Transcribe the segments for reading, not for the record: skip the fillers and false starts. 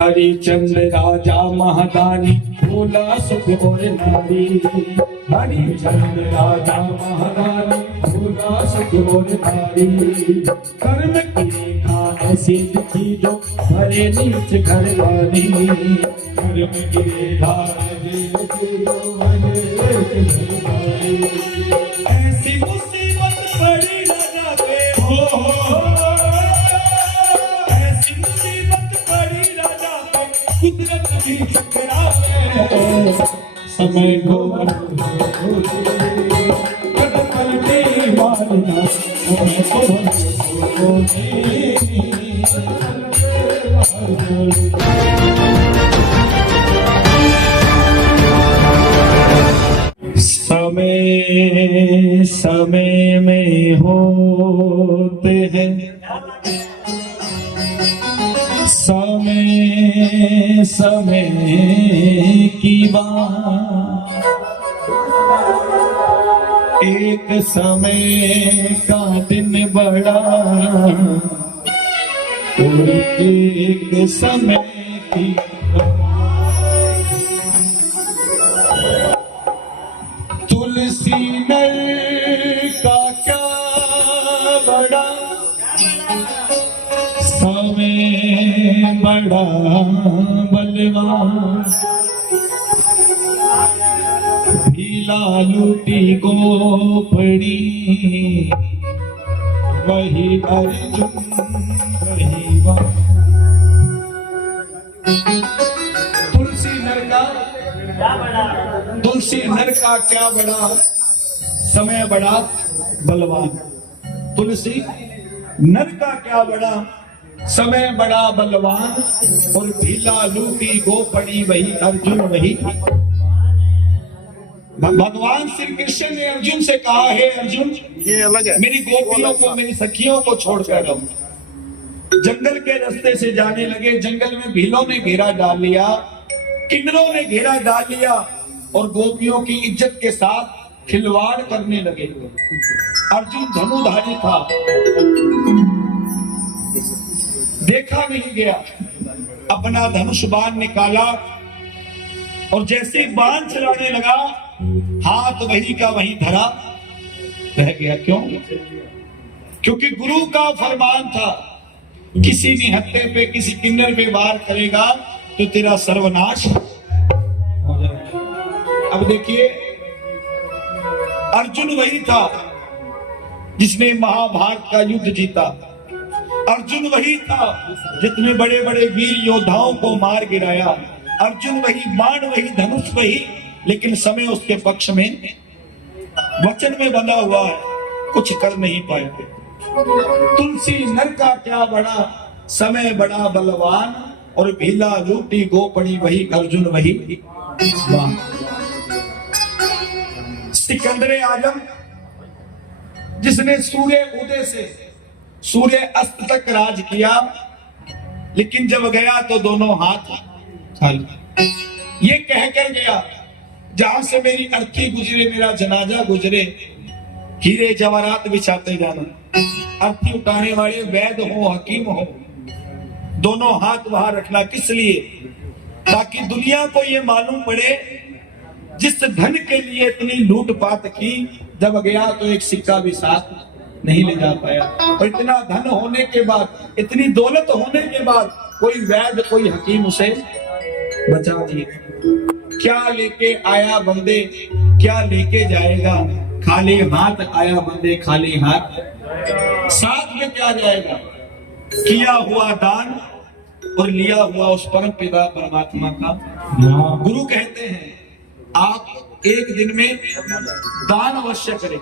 हरिचंद राजा महादानी भोला सुख और नारी। हरिचंद राजा महादानी भोला सुख और नारी। कर्म की रेखा ऐसी दिखी जो भरे नीच घर वाली। कर्म की रेखा ऐसी दिखी जो भरे नीच घर वाली। ऐसी मुसीबत पड़ी राजा पे हो। ऐसी मुसीबत पड़ी राजा पे कुदरत की टकरावे। समय को पलटे मारना समय को समय समय में होते हैं समय समय की बात। एक समय का दिन बड़ा और एक समय की तुलसी नर का क्या बड़ा समय बड़ा बलवान। भीला लूटी को पड़ी वही अर्जुन वही तुलसी नर का क्या बड़ा समय बड़ा बलवान। तुलसी नर का क्या बड़ा समय बड़ा बलवान। और भीला लूटी गो पड़ी वही अर्जुन वही। भगवान श्री कृष्ण ने अर्जुन से कहा, हे अर्जुन, ये अलग है, मेरी गोपियों को मेरी सखियों को छोड़कर रहो। जंगल के रास्ते से जाने लगे। जंगल में भीलों ने घेरा डाल लिया, किन्नरों ने घेरा डाल लिया और गोपियों की इज्जत के साथ खिलवाड़ करने लगे। अर्जुन धनुधारी था, देखा नहीं गया। अपना धनुष बाण निकाला और जैसे बाण चलाने लगा हाथ वही का वही धरा रह गया। क्यों? क्योंकि गुरु का फरमान था, किसी निहत्थे पे किसी किन्नर पे वार करेगा तो तेरा सर्वनाश हो जाएगा। अब देखिए, अर्जुन वही था जिसने महाभारत का युद्ध जीता। अर्जुन वही था जितने बड़े बड़े वीर योद्धाओं को मार गिराया। अर्जुन वही, बाण वही, धनुष वही, लेकिन समय उसके पक्ष में वचन में बंधा हुआ है, कुछ कर नहीं पाए। तुलसी नर का क्या बड़ा समय बड़ा बलवान। और भीला लूटी गो पड़ी वही अर्जुन वही। सिकंदर आजम जिसने सूर्य उदय से सूर्य अस्त तक राज किया, लेकिन जब गया तो दोनों हाथ खाली। ये कहकर गया, जहां से मेरी अर्थी गुजरे मेरा जनाजा गुजरे, हीरे जवाहरात बिछाते जाना। अर्थी उठाने वाले वैद हो हकीम हो, दोनों हाथ वहां रखना। किस लिए? ताकि दुनिया को ये मालूम पड़े, जिस धन के लिए इतनी लूटपाट की, जब गया तो एक सिक्का भी साथ नहीं ले जा पाया। और इतना धन होने के बाद, इतनी दौलत होने के बाद, कोई वैद कोई हकीम उसे बचा दिए। क्या लेके आया बंदे, क्या लेके जाएगा? खाली हाथ आया बंदे, खाली हाथ साथ में क्या जाएगा? किया हुआ दान और लिया हुआ उस परम पिता परमात्मा का। गुरु कहते हैं, आप एक दिन में दान अवश्य करें,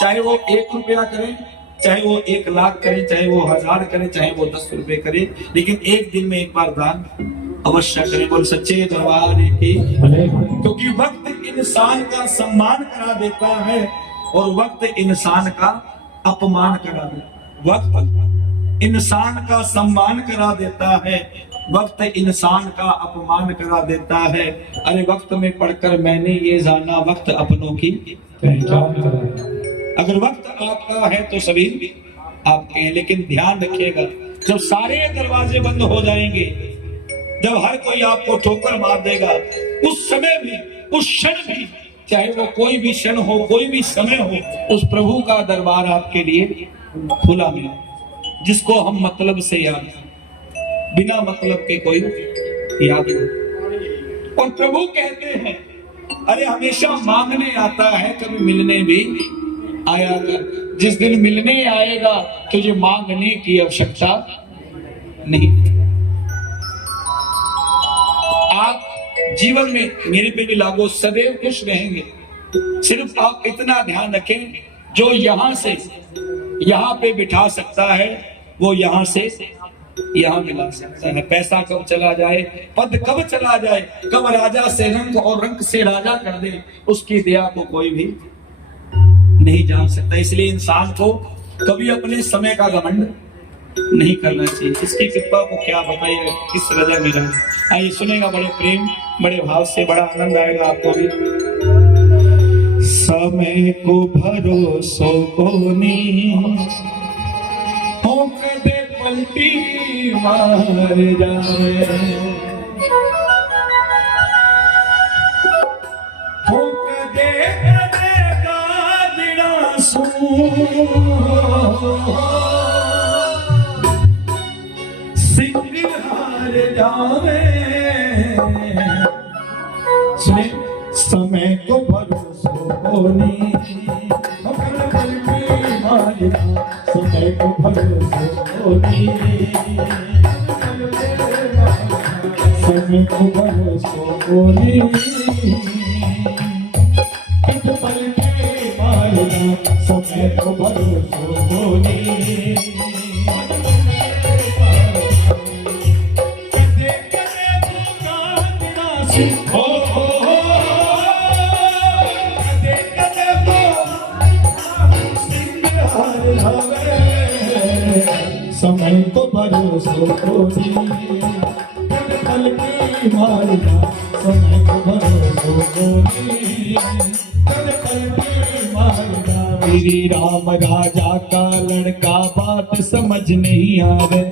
चाहे वो 1 रुपया करें, चाहे वो 1 लाख करें, चाहे वो 1000 करें, चाहे वो 10 रुपए करें, लेकिन एक दिन में एक बार दान अवश्य करें। बोल सच्चे दरबार की। क्योंकि वक्त इंसान का सम्मान करा देता है और वक्त इंसान का अपमान करा देता है। वक्त इंसान का सम्मान करा देता है, वक्त इंसान का अपमान करा देता है। अरे वक्त में पढ़कर मैंने ये जाना, वक्त अपनों की पहचान करा। अगर वक्त आपका है तो सभी आपके हैं, लेकिन ध्यान रखिएगा जब सारे दरवाजे बंद हो जाएंगे जब हर कोई आपको ठोकर मार देगा, उस समय भी, उस क्षण भी, चाहे वो कोई भी क्षण हो, कोई भी समय हो, उस प्रभु का दरबार आपके लिए खुला मिले, जिसको हम मतलब से याद करें, बिना मतलब के कोई याद नहीं। और प्रभु कहते हैं, अरे हमेशा मांगने आता है, कभी मिलने भी आया कर। जिस दिन मिलने आएगा तुझे मांगने की आवश्यकता नहीं। आप जीवन में मेरे पे भी लागू, सदैव खुश रहेंगे। सिर्फ आप इतना ध्यान रखें, जो यहां से यहां पे बिठा सकता है वो यहां से यहां मिला सकता है। पैसा कब चला जाए, पद कब चला जाए, कब राजा से रंक और रंक से राजा कर दे, उसकी दया को कोई भी नहीं जान सकता। इसलिए इंसान को कभी अपने समय का घमंड नहीं करना चाहिए। इसकी कृपा को क्या बताइए, किस रजा मिला। आइए सुनेगा बड़े प्रेम, बड़े भाव से, बड़ा आनंद आएगा आपको भी। समय को भरोसो कोनी, हो कदे पलटी मार जाए, हो कदे गादिना सू, सिंह हार जावे। सुने, समय को भरोसो कोनी, हो कदे पलटी मार जाए, समय को भरोसो कोनी, समय को भरोसो कोनी, कित पलटे मारना, समय को भरोसो कोनी, कदे कदे गादिना सी, हो कदे कदे सिंह हार जावे, समय को भरोसो कोनी, कदे पलटी मारना, समय को भरोसो कोनी, कदे पलटी मारना। श्री राम राजा का लड़का बात समझ नहीं आवे,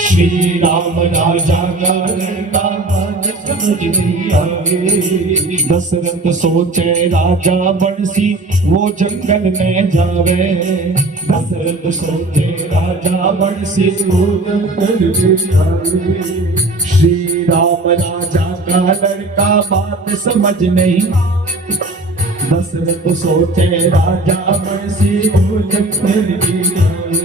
श्री राम राजा का लड़का बात समझ नहीं आवे। दशरथ सोचे राजा बंसी वो जंगल में जावे, दशरथ सोचे राजा बंसी वो जंगल में जावे। श्री राम राजा का लड़का बात समझ नहीं, दशरथ सोचे राजा बंसी वो जंगल में जावे।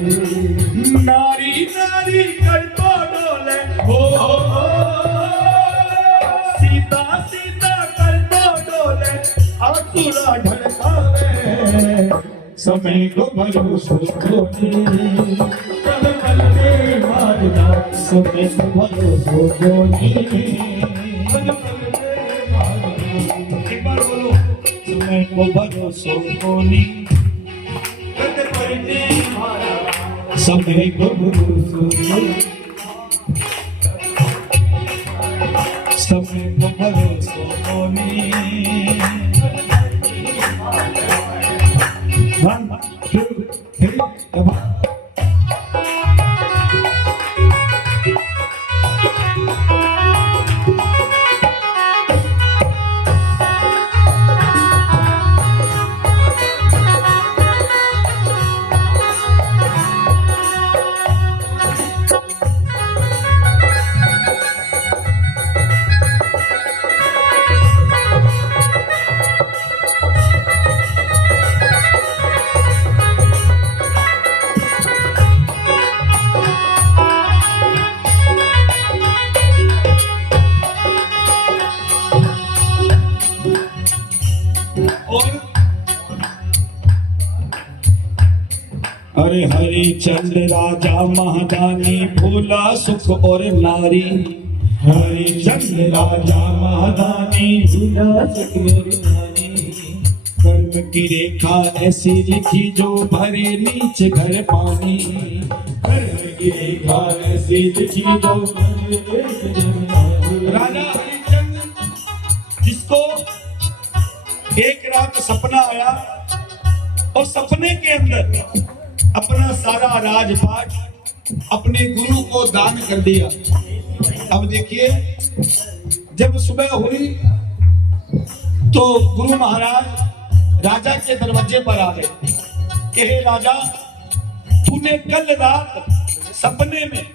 नारी नारी कर तो डोले, हो सीता सीता कर तो डोले, आसुरा ढलकावे, समय को भरोसो कोनी, कदे पलटे मारना, समय को भरोसो कोनी, कदे पलटे मारना। एक बार बोलो, समय को भरोसो कोनी, कदे पलटे मारना, समय को भरोसो कोनी, समय को भरोसो कोनी। 1 2 3 come on. अरे हरिचंद्र राजा महादानी, भोला सुख और नारी, हरिचंद्र राजा महादानी, भोला सुख और नारी। कर्म की रेखा ऐसी लिखी जो भरे नीचे घर पानी, कर्म की रेखा ऐसी लिखी जो भरे नीचे घर पानी। राजा हरिचंद्र, जिसको एक रात सपना आया और सपने के अंदर अपना सारा राजपाट अपने गुरु को दान कर दिया। अब देखिए, जब सुबह हुई तो गुरु महाराज राजा के दरवाजे पर आ गए कि हे राजा, तूने कल रात सपने में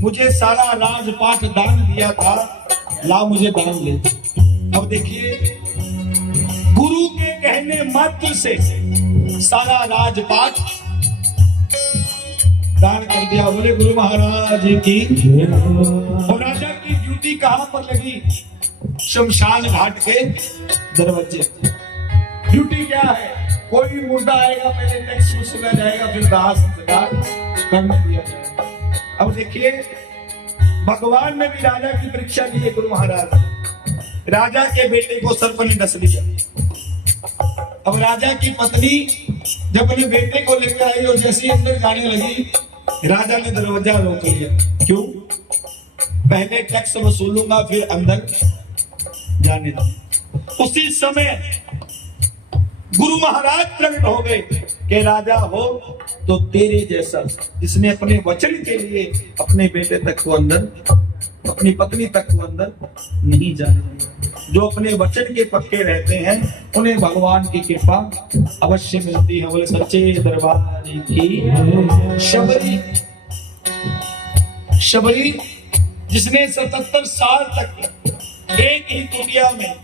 मुझे सारा राजपाट दान दिया था, ला मुझे दान ले। अब देखिए, गुरु के कहने मात्र से सारा राजपाट दान कर दिया। बोले गुरु महाराज की। और राजा की ड्यूटी कहां पर लगी? शमशान घाट के दरवाजे। ड्यूटी क्या है? कोई मुर्दा आएगा, पहले टैक्स वसूला जाएगा, फिर दाह संस्कार करने दिया जाएगा। अब देखिए, भगवान ने भी राजा की परीक्षा ली है। गुरु महाराज राजा के बेटे को सर्प ने डस लिया। अब राजा की पत्नी जब अपने बेटे को लेकर आई और जैसे ही अंदर जाने लगी, राजा ने दरवाजा रोक लिया। क्यों? पहले टैक्स वसूलूंगा, फिर अंदर जाने दो। उसी समय गुरु महाराज प्रकट हो गए कि राजा हो तो तेरे जैसा, जिसने अपने वचन के लिए अपने बेटे तक को अंदर, अपनी पत्नी तक को अंदर नहीं जाने दिया। जो अपने वचन के पक्के रहते हैं उन्हें भगवान की कृपा अवश्य मिलती है। बोले सच्चे दरबार की। शबरी जिसने 77 साल तक एक ही दुनिया में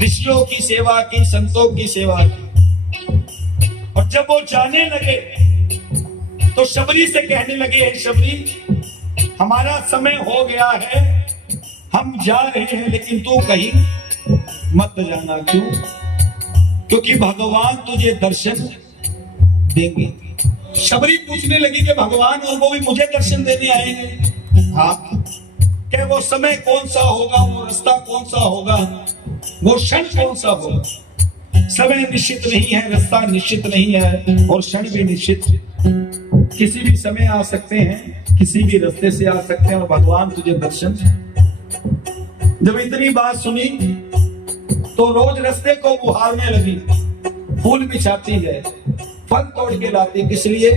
ऋषियों की सेवा की, संतों की सेवा की, और जब वो जाने लगे तो शबरी से कहने लगे, हे शबरी, हमारा समय हो गया है, हम जा रहे हैं, लेकिन तू कहीं मत जाना। क्यों? क्योंकि भगवान तुझे दर्शन देंगे। शबरी पूछने लगी कि भगवान और वो भी मुझे दर्शन देने आएंगे? हाँ। क्या वो समय कौन सा होगा, वो रास्ता कौन सा होगा, वो क्षण कौन सा होगा? समय निश्चित नहीं है, रास्ता निश्चित नहीं है, और क्षण भी निश्चित। किसी भी समय आ सकते हैं, किसी भी रास्ते से आ सकते हैं, और भगवान तुझे दर्शन। जब इतनी बात सुनी तो रोज रास्ते को बुहारने लगी, फूल बिछाती है, फल तोड़ के लाती। किस लिए?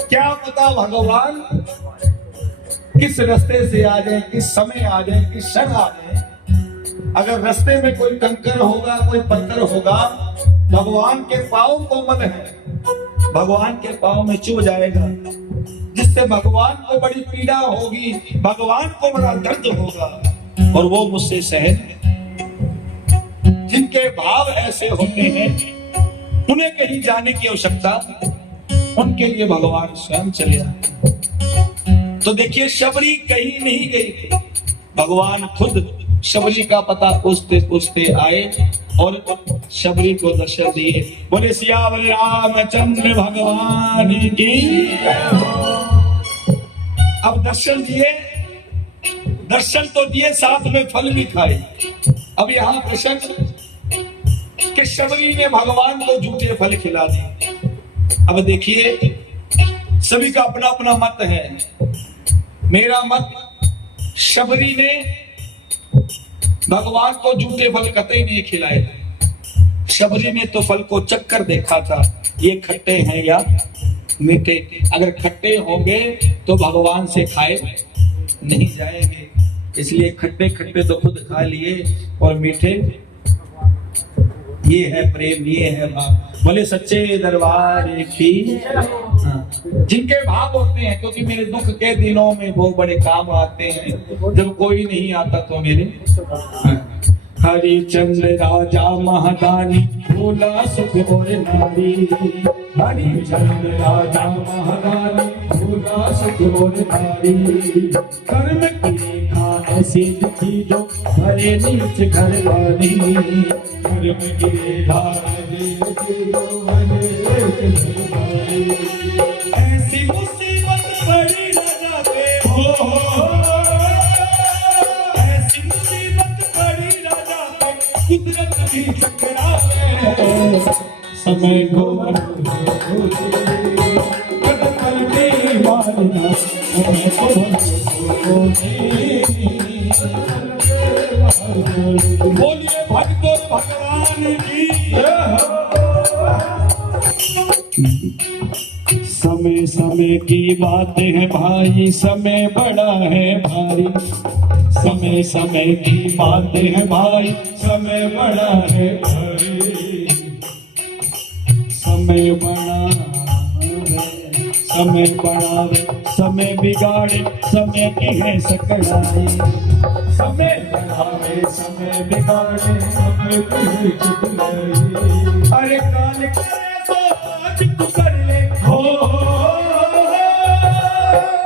क्या पता भगवान किस रास्ते से आ जाए, किस समय आ जाए, किस क्षण आ जाए। अगर रास्ते में कोई कंकर होगा, कोई पत्थर होगा, भगवान के पांव कोमल है, भगवान के पांव में चुभ जाएगा, जिससे भगवान को बड़ी पीड़ा होगी, भगवान को बड़ा दर्द होगा, और वो मुझसे सहन। जिनके भाव ऐसे होते हैं उन्हें कहीं जाने की आवश्यकता, उनके लिए भगवान स्वयं चले आते। तो देखिए, शबरी कहीं नहीं गई थी, भगवान खुद शबरी का पता पूछते पूछते आए और शबरी को दर्शन दिए। बोले सियावर रामचंद्र भगवान की। अब दर्शन दिए, दर्शन तो दिए, साथ में फल भी खाए। अब यहाँ प्रश्न कि शबरी ने भगवान को झूठे फल खिला दिए। अब देखिए, सभी का अपना अपना मत है। मेरा मत, शबरी ने भगवान को झूठे फल कतई नहीं खिलाए। शबरी ने तो फल को चक्कर देखा था, ये खट्टे हैं या मीठे। अगर खट्टे होंगे तो भगवान से खाए नहीं जाएंगे, इसलिए खट्टे खट्टे तो खुद खा लिए, और मीठे, ये है प्रेम, ये है भाव। बोले सच्चे दरबार की। जिनके भाव होते हैं, क्योंकि मेरे दुख के दिनों में वो बड़े काम आते हैं, जब कोई नहीं आता तो मेरे। हरिचंद्र राजा महादानी, भोला सुख और नारी। हरिचंद्र राजा महादानी, भोला सुख और नारी। कर्म की रेखा ऐसी दिखी जो भरे नीच घर वाली। कर्म की रेखा ऐसी मुसीबत पड़ी राजा पे हो, ऐसी मुसीबत पड़ी राजा पे, कुदरत की टकरावे। समय को कदम के मारना, समय को बोलिए भक्तों भगवान की। समय समय समय की बात है भाई, समय बड़ा है भारी। समय समय की बात है भाई, समय बड़ा है भारी। समय बड़ा समय बढ़ावे, समय बिगाड़े, समय की है सकड़ाई। समय बढ़ावे, समय बिगाड़े, समय की है सकड़ाई। अरे काल करे तो आज तू कर ले, हो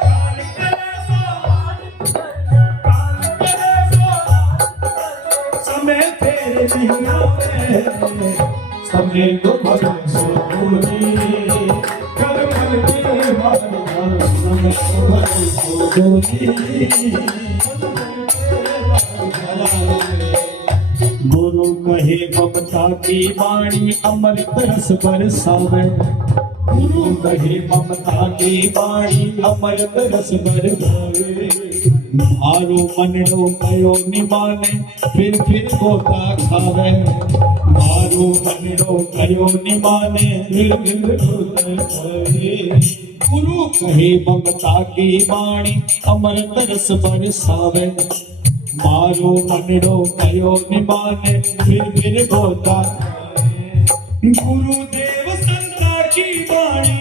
काल करे तो आज तू कर ले, समय तेरे नहीं आवे, समय को भरोसा नहीं। गुरु कहे ममता की वाणी, अमृत रस बरसावे। गुरु कहे ममता की वाणी, अमृत रस बरसावे। मारो मनड़ो कयो निमाने, फिर गोता खावे। मारो मनड़ो कयो निमाने, फिर गोता खावे। गुरु कहे ममता की वाणी, अमृत रस बरसावे। मारो मनड़ो कयो निमाने, फिर गोता। गुरुदेव संता की वाणी,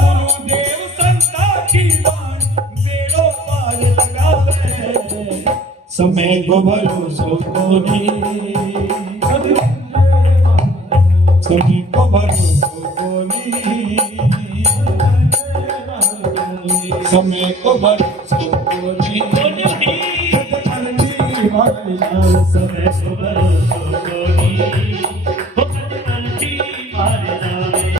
गुरुदेव संता की वाणी, बेड़ो पार लगावे। समय को भरोसो कोनी, समय को भरोसो कोनी, समय को भरोसो कोनी। समय को भरोसो कोनी।